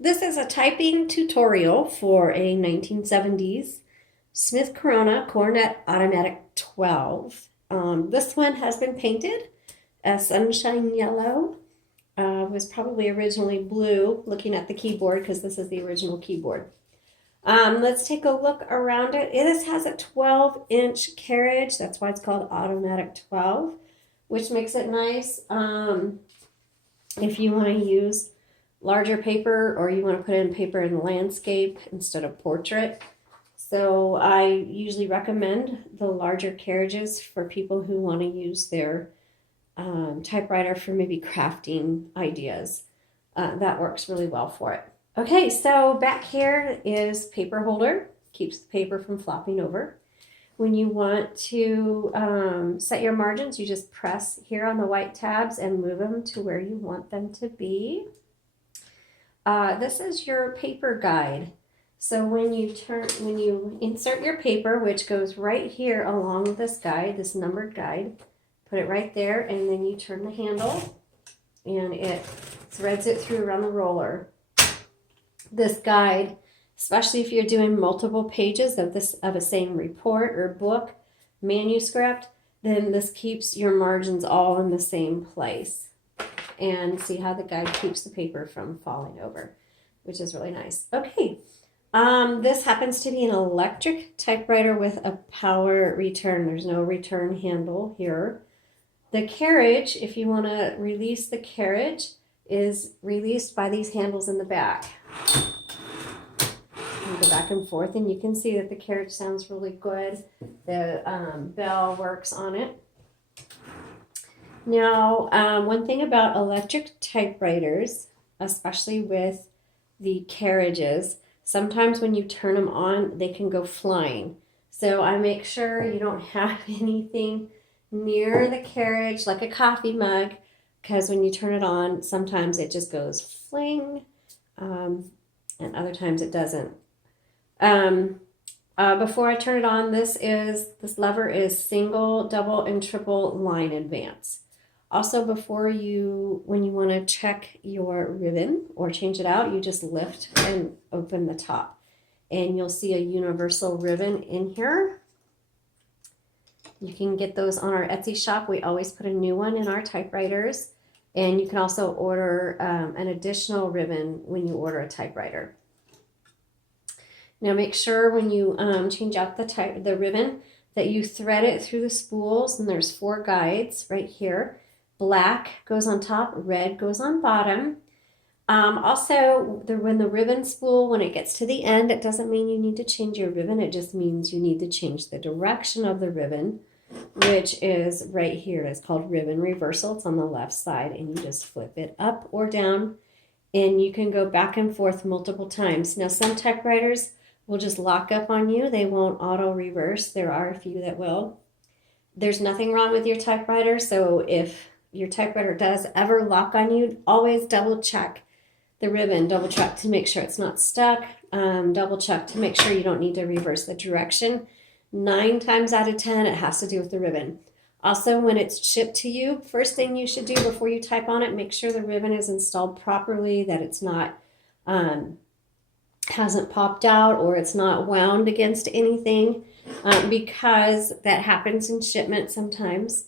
This is a typing tutorial for a 1970s Smith Corona Coronet Automatic 12. This one has been painted a sunshine yellow. Was probably originally blue, looking at the keyboard because this is the original keyboard. Let's take a look around it. This has a 12-inch carriage. That's why it's called Automatic 12, which makes it nice if you want to use larger paper or you want to put in paper in landscape instead of portrait. So I usually recommend the larger carriages for people who want to use their typewriter for maybe crafting ideas. That works really well for it. Okay, so back here is paper holder, keeps the paper from flopping over. When you want to set your margins, you just press here on the white tabs and move them to where you want them to be. This is your paper guide. So when you insert your paper, which goes right here along this guide, this numbered guide, put it right there, and then you turn the handle, and it threads it through around the roller. This guide, especially if you're doing multiple pages of a same report or book, manuscript, then this keeps your margins all in the same place. And see how the guide keeps the paper from falling over, which is really nice. Okay, this happens to be an electric typewriter with a power return. There's no return handle here. The carriage, if you want to release the carriage, is released by these handles in the back. You go back and forth, and you can see that the carriage sounds really good. The bell works on it. Now, one thing about electric typewriters, especially with the carriages, sometimes when you turn them on, they can go flying. So I make sure you don't have anything near the carriage, like a coffee mug, because when you turn it on, sometimes it just goes fling, and other times it doesn't. Before I turn it on, this lever is single, double, and triple line advance. Also, when you want to check your ribbon or change it out, you just lift and open the top. And you'll see a universal ribbon in here. You can get those on our Etsy shop. We always put a new one in our typewriters. And you can also order an additional ribbon when you order a typewriter. Now make sure when you change out the ribbon that you thread it through the spools. And there's 4 guides right here. Black goes on top, red goes on bottom. Also, when the ribbon spool, when it gets to the end, it doesn't mean you need to change your ribbon. It just means you need to change the direction of the ribbon, which is right here. It's called ribbon reversal. It's on the left side, and you just flip it up or down, and you can go back and forth multiple times. Now, some typewriters will just lock up on you. They won't auto reverse. There are a few that will. There's nothing wrong with your typewriter, so if your typewriter does ever lock on you, always double check the ribbon, double check to make sure it's not stuck, double check to make sure you don't need to reverse the direction. 9 times out of 10, it has to do with the ribbon. Also, when it's shipped to you, first thing you should do before you type on it, make sure the ribbon is installed properly, that it's not, hasn't popped out or it's not wound against anything, because that happens in shipment sometimes.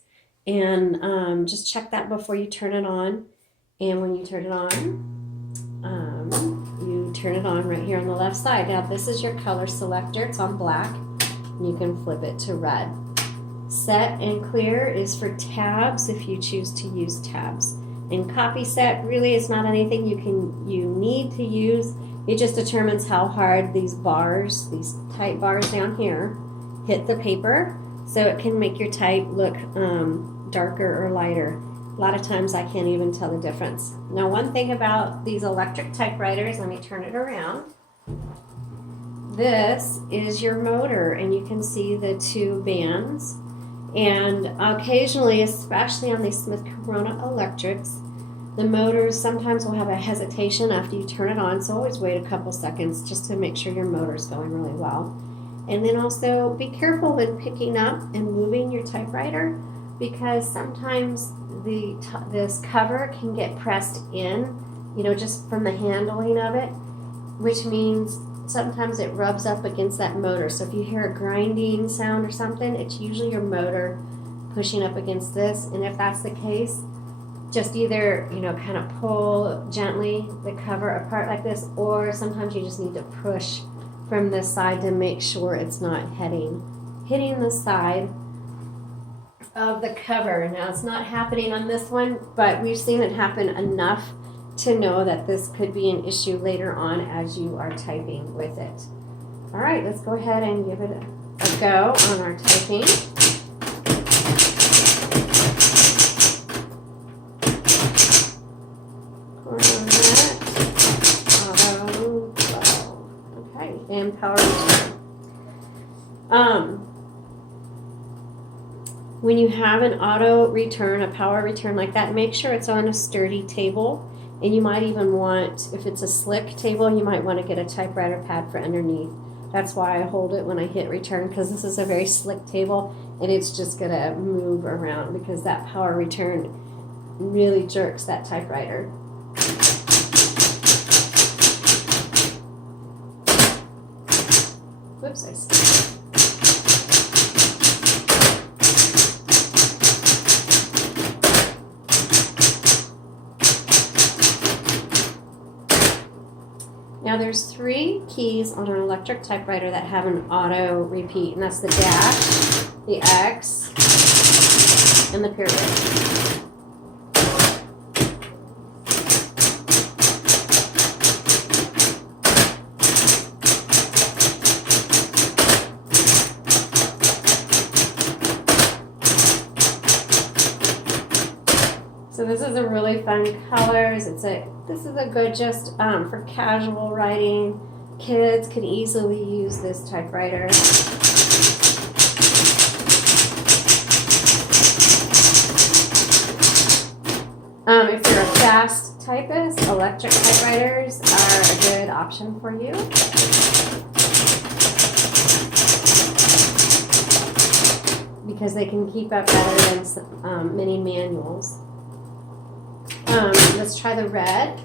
And just check that before you turn it on. And when you turn it on, you turn it on right here on the left side. Now this is your color selector. It's on black. And you can flip it to red. Set and clear is for tabs if you choose to use tabs. And copy set really is not anything you need to use. It just determines how hard these bars, these type bars down here, hit the paper. So it can make your type look darker or lighter. A lot of times I can't even tell the difference. Now, one thing about these electric typewriters, let me turn it around. This is your motor, and you can see the 2 bands. And occasionally, especially on these Smith Corona electrics, the motors sometimes will have a hesitation after you turn it on. So always wait a couple seconds just to make sure your motor's going really well. And then also be careful when picking up and moving your typewriter, because sometimes this cover can get pressed in you know, just from the handling of it, which means sometimes it rubs up against that motor. So if you hear a grinding sound or something, it's usually your motor pushing up against this. And if that's the case, just either, you know, kind of pull gently the cover apart like this, or sometimes you just need to push from this side to make sure it's not hitting the side of the cover. Now, it's not happening on this one, but we've seen it happen enough to know that this could be an issue later on as you are typing with it. All right, let's go ahead and give it a go on our typing. Coronet Auto 12. Okay, and power return. When you have an auto return, a power return like that, make sure it's on a sturdy table. And you might even want, if it's a slick table, you might want to get a typewriter pad for underneath. That's why I hold it when I hit return, because this is a very slick table and it's just going to move around because that power return really jerks that typewriter. Whoops, I skipped. Now there's 3 keys on an electric typewriter that have an auto repeat, and that's the dash, the X, and the period. So this is a really fun colors. This is a good just for casual writing. Kids can easily use this typewriter. If you're a fast typist, electric typewriters are a good option for you. Because they can keep up better than many manuals. Let's try the red.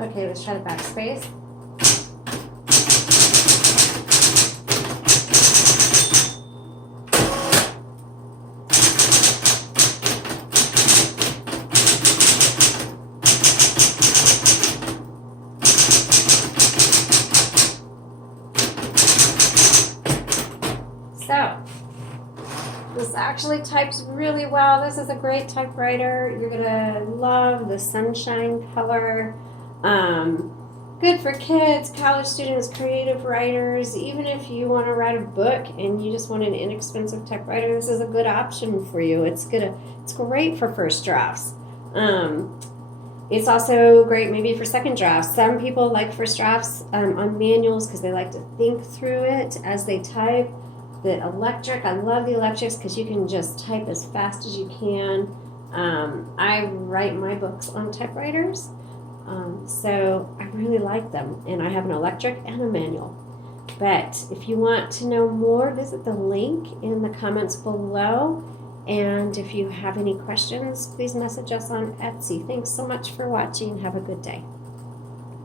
Okay, let's try the backspace. So, this actually types really well. This is a great typewriter. You're gonna love the sunshine color. Good for kids, college students, creative writers. Even if you want to write a book and you just want an inexpensive typewriter, this is a good option for you. It's great for first drafts. It's also great maybe for second drafts. Some people like first drafts on manuals because they like to think through it as they type. The electric, I love the electrics because you can just type as fast as you can. I write my books on typewriters, so I really like them. And I have an electric and a manual. But if you want to know more, visit the link in the comments below. And if you have any questions, please message us on Etsy. Thanks so much for watching. Have a good day.